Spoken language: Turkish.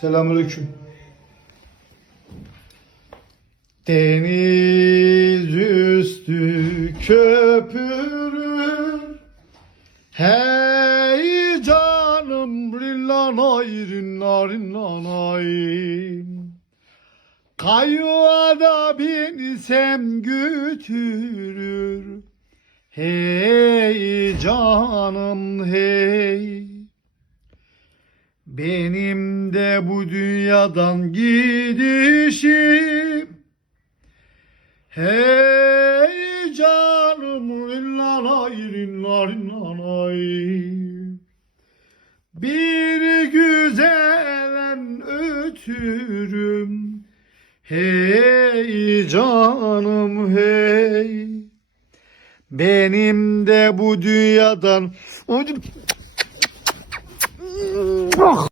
Selamünaleyküm. Deniz üstü köpürür. Hey canım rillanay rinna rinnanay Kayıada binsem götürür. Hey canım hey benim de bu dünyadan gidişim. Hey canım rinna rinnanay Bir güzelen ötürüm. Hey canım hey. Benim de bu dünyadan Ох!